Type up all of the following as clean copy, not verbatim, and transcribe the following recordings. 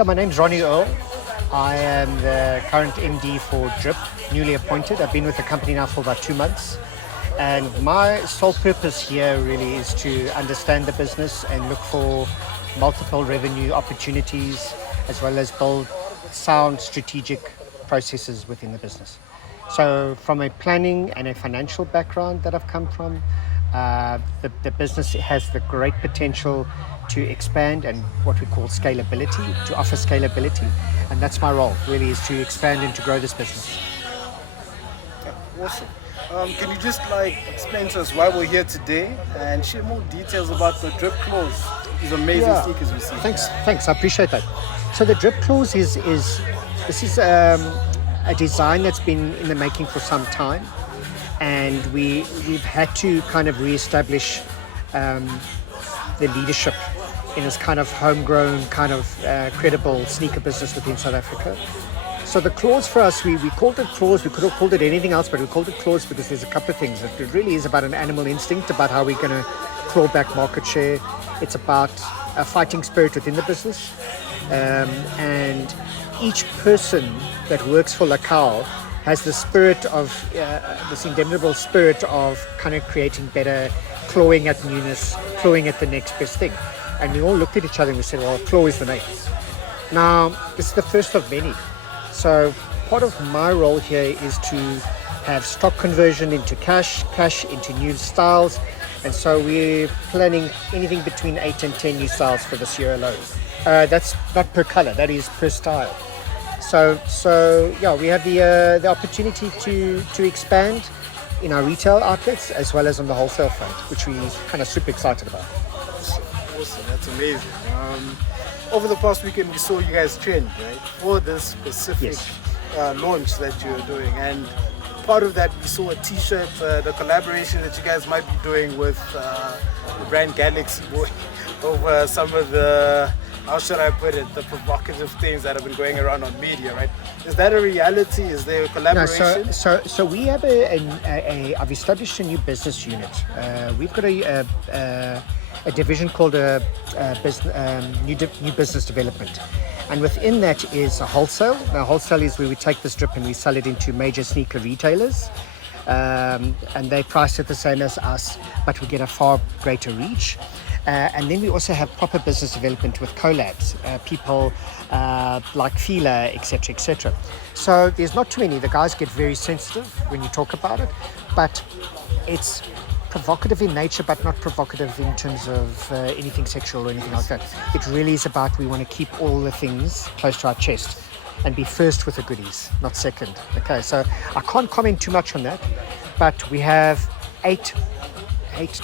Yeah, my name's Ronnie Earl. I am the current MD for DRIP, newly appointed. I've been with the company now for about 2 months. And my sole purpose here really is to understand the business and look for multiple revenue opportunities, as well as build sound strategic processes within the business. So from a planning and a financial background that I've come from, the business has the great potential to expand and what we call scalability, to offer scalability. And that's my role, really, is to expand and to grow this business. Awesome. Can you just explain to us why we're here today and share more details about the DRIP CLAWS? These amazing sneakers we see. Thanks, I appreciate that. So the DRIP CLAWS is a design that's been in the making for some time, and we've had to kind of reestablish the leadership in this kind of homegrown, kind of credible sneaker business within South Africa. So the CLAWS for us, we called it CLAWS. We could have called it anything else, but we called it CLAWS because there's a couple of things. It really is about an animal instinct, about how we're going to claw back market share. It's about a fighting spirit within the business. And each person that works for Lacau has the spirit of, this indomitable spirit of kind of creating better, clawing at newness, clawing at the next best thing. And we all looked at each other and we said, well, claw is the name. Now, this is the first of many. So part of my role here is to have stock conversion into cash into new styles. And so we're planning anything between 8 and 10 new styles for this year alone. That's not per color, that is per style. So yeah, we have the opportunity to expand in our retail outlets as well as on the wholesale front, which we're kind of super excited about. Awesome, that's amazing. Over the past weekend, we saw you guys trend, right, for this specific launch that you're doing. And part of that, we saw a t-shirt, the collaboration that you guys might be doing with the brand Galaxy Boy over some of the, how should I put it, the provocative things that have been going around on media, right? Is that a reality? Is there a collaboration? No, so we have I've established a new business unit. We've got a division called new business development, and within that is a wholesale. Now, wholesale is where we take this drip and we sell it into major sneaker retailers, and they price it the same as us, but we get a far greater reach. And then we also have proper business development with collabs, people like Fila, etc., etc. So there's not too many. The guys get very sensitive when you talk about it, but it's provocative in nature, but not provocative in terms of anything sexual or anything like that. It really is about, we want to keep all the things close to our chest and be first with the goodies, not second. Okay, so I can't comment too much on that, but we have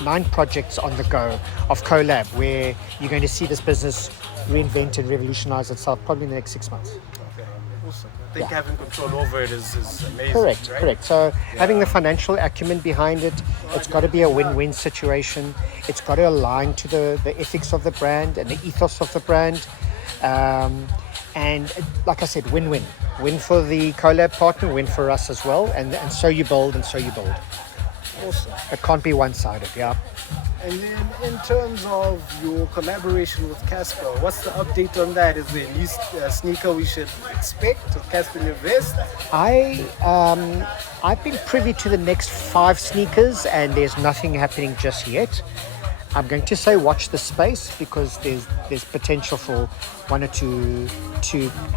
9 projects on the go of collab where you're going to see this business reinvent and revolutionize itself probably in the next 6 months. Okay, awesome. I think having control over it is amazing. Correct. So having the financial acumen behind it, it's got to be a win-win situation. It's got to align to the ethics of the brand and the ethos of the brand. And like I said, win-win. Win for the collab partner, win for us as well. And so you build. Awesome. It can't be one-sided, yeah. And then in terms of your collaboration with Cassper, what's the update on that? Is there at least a sneaker we should expect with Cassper Nyovest? I've been privy to the next 5 sneakers and there's nothing happening just yet. I'm going to say watch the space because there's potential for 1 or 2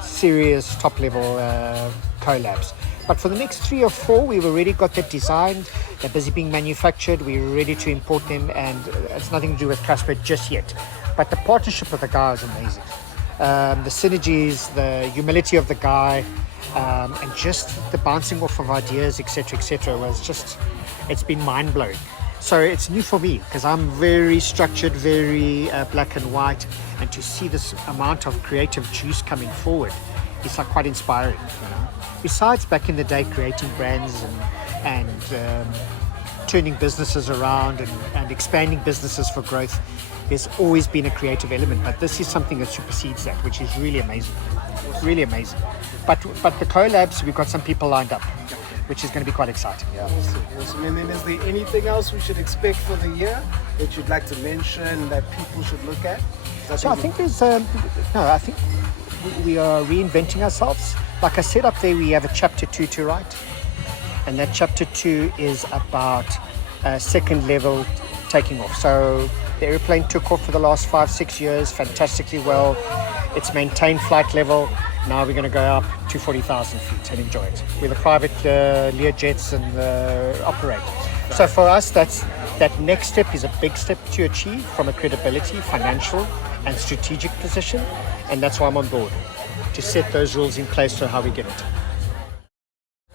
serious top-level collabs. But for the next 3 or 4, we've already got that designed. They're busy being manufactured. We're ready to import them, and it's nothing to do with Cassper just yet. But the partnership with the guy is amazing. The synergies, the humility of the guy, and just the bouncing off of ideas, etc., was just, it's been mind-blowing. So it's new for me because I'm very structured, very black and white, and to see this amount of creative juice coming forward, it's like quite inspiring, you know. Besides back in the day creating brands and turning businesses around and expanding businesses for growth, there's always been a creative element, but this is something that supersedes that, which is really amazing. But the collabs, we've got some people lined up, which is going to be quite exciting. Yeah. Awesome. And then is there anything else we should expect for the year that you'd like to mention that people should look at? So I think there's we are reinventing ourselves. Like I said up there, we have a chapter 2 to write, and that chapter 2 is about second level taking off. So the airplane took off for the last 5-6 years fantastically well. It's maintained flight level. Now we're going to go up to 40,000 feet and enjoy it with the private Lear jets and operate. So for us, that next step is a big step to achieve from a credibility, financial and strategic position, and that's why I'm on board, to set those rules in place for how we get it.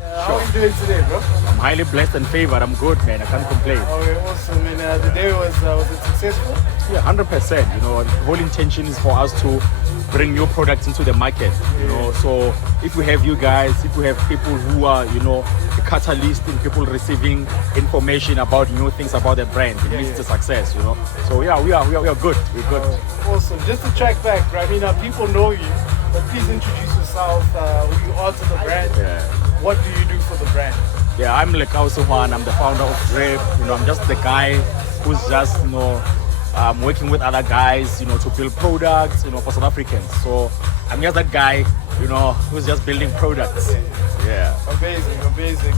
How are you doing today, bro? I'm highly blessed and favored. I'm good, man. I can't complain. Okay, awesome. And the day was it successful? Yeah, 100%. You know, the whole intention is for us to bring new products into the market. You know, so if we have you guys, if we have people who are, you know, the catalyst in people receiving information about new things about the brand, it means it's a success. You know, so yeah, we are good. We're good. Awesome. Just to track back, right? I mean, people know you, but please introduce yourself. Who you are to the brand. Yeah. What do you do for the brand? Yeah, I'm Lekausuhan. I'm the founder of DRIP. You know, I'm just the guy who's just, you know, working with other guys, you know, to build products, you know, for South Africans. So I'm just that guy, you know, who's just building products. Yeah. Amazing.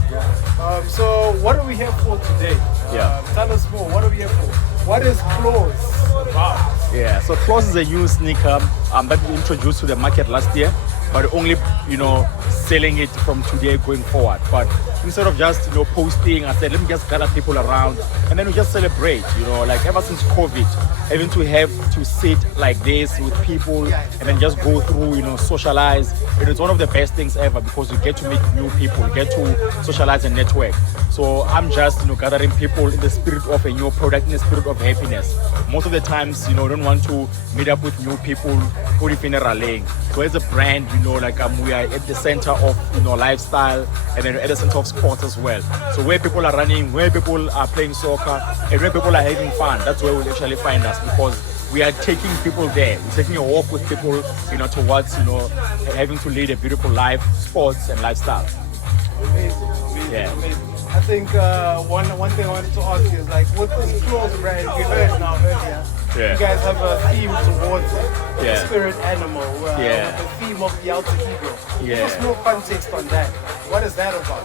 So what are we here for today? Yeah. Tell us more. What are we here for? What is CLAWS about? Yeah. So CLAWS is a new sneaker that we introduced to the market last year, but only, you know, selling it from today going forward. But instead of just, you know, posting, I said, let me just gather people around and then we just celebrate, you know, like ever since COVID, having to have to sit like this with people and then just go through, you know, socialize. It's one of the best things ever because you get to meet new people, you get to socialize and network. So I'm just, you know, gathering people in the spirit of a new product, in the spirit of happiness. Most of the times, you know, don't want to meet up with new people who live in a rallying. So as a brand, you know, like we are at the center of, you know, lifestyle and then at the center of sports as well. So where people are running, where people are playing soccer, and where people are having fun, that's where we'll actually find us, because we are taking people there. We're taking a walk with people, you know, towards, you know, having to lead a beautiful life, sports and lifestyle. Amazing. I think one thing I wanted to ask you is, like, with this CLAWS brand, we heard now earlier, Yeah. you guys have a theme towards it, the Yeah. spirit animal, Yeah. the theme of the alter ego. Give Yeah. us more context on that. What is that about?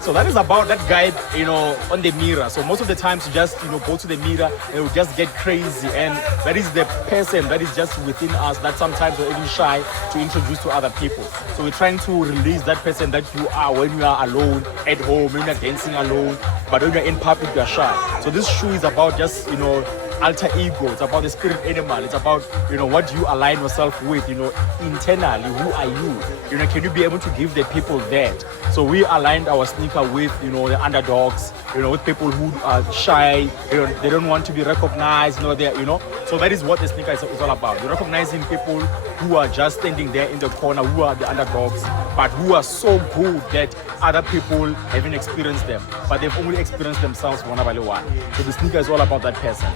So that is about that guy, you know, on the mirror. So most of the times you just, you know, go to the mirror and it will just get crazy. And that is the person that is just within us that sometimes we're even shy to introduce to other people. So we're trying to release that person that you are when you are alone at home, when you're dancing alone, but when you're in public, you're shy. So this shoe is about just, you know, alter ego. It's about the spirit animal. It's about, you know, what you align yourself with, you know, internally. Who are you? You know, can you be able to give the people that? So we aligned our sneaker with, you know, the underdogs, you know, with people who are shy, you know, they don't want to be recognized, you know, they're, you know. So that is what the sneaker is all about. You're recognizing people who are just standing there in the corner, who are the underdogs, but who are so good that other people haven't experienced them, but they've only experienced themselves one by one. So the sneaker is all about that person.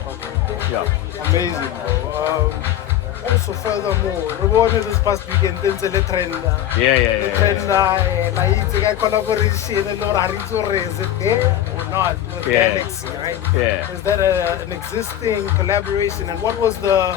Yeah. Amazing. Also, furthermore, remember this past weekend, there's a trend. Yeah. Trend, like a collaboration, and is it there or not with Galaxy, right? Yeah. Is that an existing collaboration? And what was the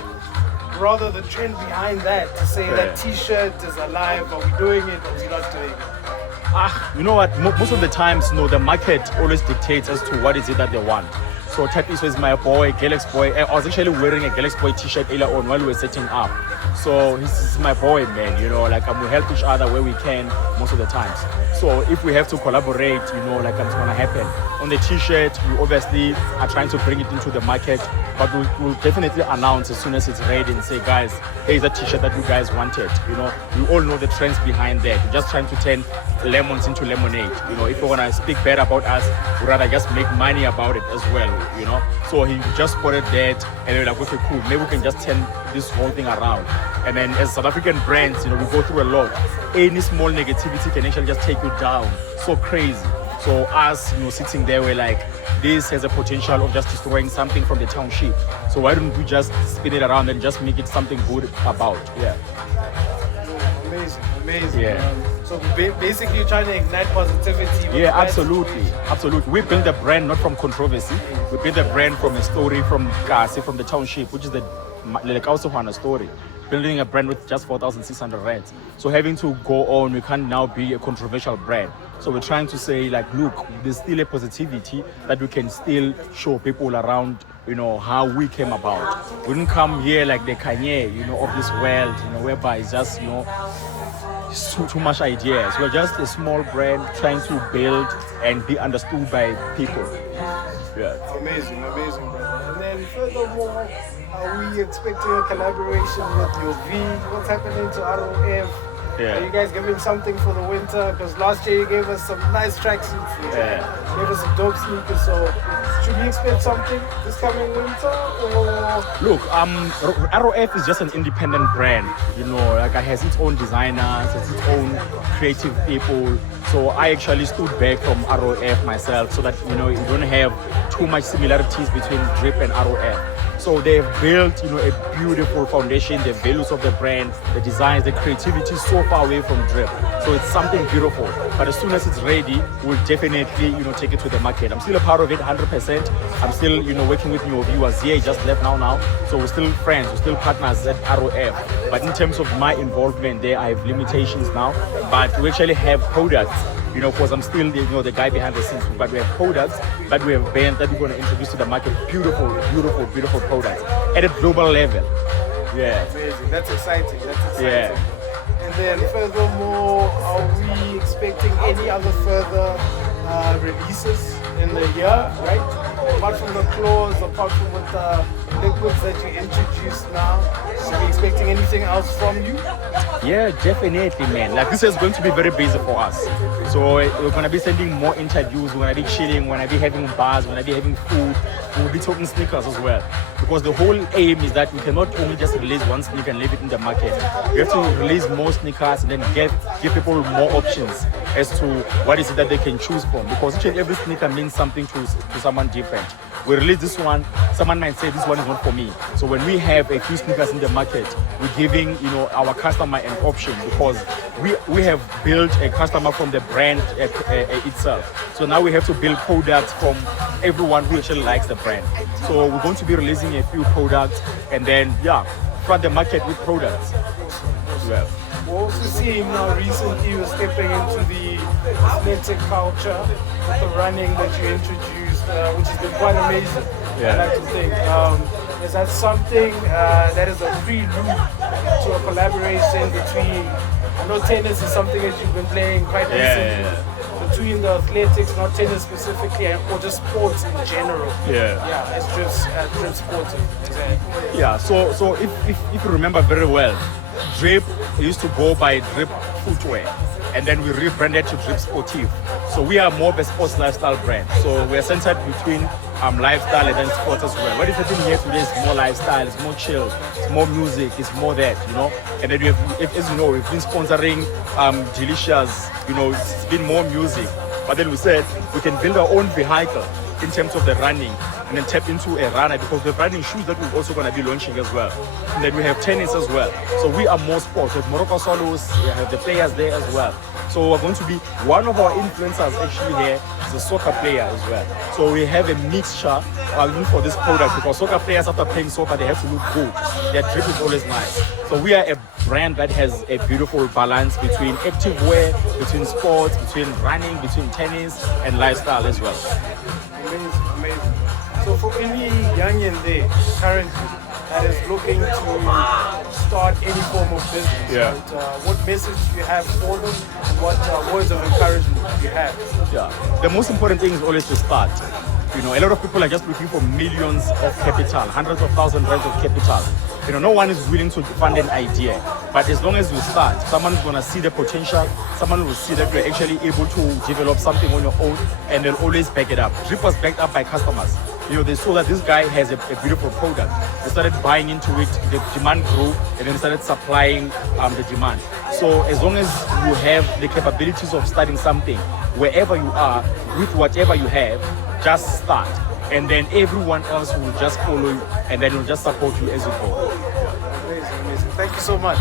trend behind that? To say that T-shirt is alive, are we doing it or are we not doing it? You know what? Most of the times, you know, the market always dictates as to what is it that they want. So Tapiso is my boy, Galaxy boy. I was actually wearing a Galaxy boy t-shirt earlier on while we were setting up. So he's my boy, man, you know, like we help each other where we can most of the times. So if we have to collaborate, you know, like it's gonna happen. On the t-shirt, we obviously are trying to bring it into the market, but we'll definitely announce as soon as it's ready and say, guys, here's a t-shirt that you guys wanted. You know, we all know the trends behind that. We're just trying to turn lemons into lemonade. You know, if we wanna speak better about us, we'd rather just make money about it as well, you know. So he just spotted that and they were like, okay, cool, maybe we can just turn this whole thing around. And then as South African brands, you know, we go through a lot. Any small negativity can actually just take you down so crazy. So us, you know, sitting there, we're like, this has a potential of just destroying something from the township. So why don't we just spin it around and just make it something good about? Yeah. Amazing. Yeah. So basically you're trying to ignite positivity. Yeah, absolutely. We build the brand not from controversy. We build the brand from a story from Cassper, from the township, which is the Lekausuhan story. building a brand with just 4,600 rands. So having to go on, we can't now be a controversial brand. So we're trying to say, like, look, there's still a positivity that we can still show people around, you know, how we came about. We didn't come here like the Kanye, you know, of this world, you know, whereby it's just, you know, too much ideas. We're just a small brand trying to build and be understood by people. Yeah. Amazing, amazing, brother. And then furthermore, are we expecting a collaboration with your V? What's happening to ROF? Yeah. Are you guys giving something for the winter? Because last year you gave us some nice tracksuits. Yeah. Gave us some dope sneakers. So should we expect something this coming winter? Or Look, ROF is just an independent brand. You know, like it has its own designers, its own creative people. So I actually stood back from ROF myself so that, you know, you don't have too much similarities between DRIP and ROF. So they've built, you know, a beautiful foundation, the values of the brand, the designs, the creativity is so far away from DRIP. So it's something beautiful. But as soon as it's ready, we'll definitely, you know, take it to the market. I'm still a part of it 100%. I'm still, you know, working with new viewers. Yeah, just left now. So we're still friends, we're still partners at ROF. But in terms of my involvement there, I have limitations now. But we actually have products, you know, because I'm still, you know, the guy behind the scenes. But we have products that we have banned that we're going to introduce to the market. Beautiful, beautiful, beautiful products at a global level. Yeah. amazing. That's exciting. That's exciting. Yeah. And then furthermore, are we expecting any other further releases in the year, right? Apart from the claws, apart from with the liquids that you introduced now, are we expecting anything else from you? Yeah, definitely, man. Like, this is going to be very busy for us. So we're going to be sending more interviews, we're going to be chilling, we're going to be having bars, we're going to be having food, we'll be talking sneakers as well. Because the whole aim is that we cannot only just release one sneaker and leave it in the market. We have to release more sneakers and then give people more options as to what is it that they can choose from. Because each and every sneaker means something to someone different. We release this one, someone might say this one is not for me. So when we have a few sneakers in the market, we're giving, you know, our customer an option, because we have built a customer from the brand itself. So now we have to build products from everyone who actually likes the brand. So we're going to be releasing a few products and then, yeah, flood the market with products. Well, We're also seeing now recently you're stepping into the athletic culture with the running that you introduced, which has been quite amazing. Yeah. I like to think. Is that something that is a prelude to a collaboration between, I know tennis is something that you've been playing quite recently, between the athletics, not tennis specifically, or just sports in general? Yeah, as DRIP sports. Exactly. yeah. So if you remember very well, DRIP used to go by DRIP Footwear, and then we rebranded to DRIP Sportive. So we are more of a sports lifestyle brand. So we're centered between lifestyle and then sports as well. What is happening here today is more lifestyle, it's more chill, it's more music, it's more that, you know. And then we have, as you know, we've been sponsoring Delicious, you know, it's been more music. But then we said we can build our own vehicle in terms of the running and then tap into a runner, because the running shoes that we're also going to be launching as well. And then we have tennis as well. So we are more sports. With Morocco Solos, we have the players there as well. So we're going to be, one of our influencers actually here is a soccer player as well. So we have a mixture even for this product, because soccer players, after playing soccer, they have to look good. Their drip is always nice. So we are a brand that has a beautiful balance between active wear, between sports, between running, between tennis and lifestyle as well. Amazing, amazing. So for any youngin there currently that is looking to start any form of business, Yeah. right, what message do you have for them, and what words of encouragement do you have? Yeah, the most important thing is always to start. You know, a lot of people are just looking for millions of capital, hundreds of thousands of capital. You know, no one is willing to fund an idea. But as long as you start, someone's going to see the potential, someone will see that you're actually able to develop something on your own, and they'll always back it up. DRIP was backed up by customers. You know, they saw that this guy has a beautiful product. They started buying into it, the demand grew, and then they started supplying the demand. So as long as you have the capabilities of starting something, wherever you are, with whatever you have, just start. And then everyone else will just follow you, and then will just support you as you go. Amazing, amazing. Thank you so much.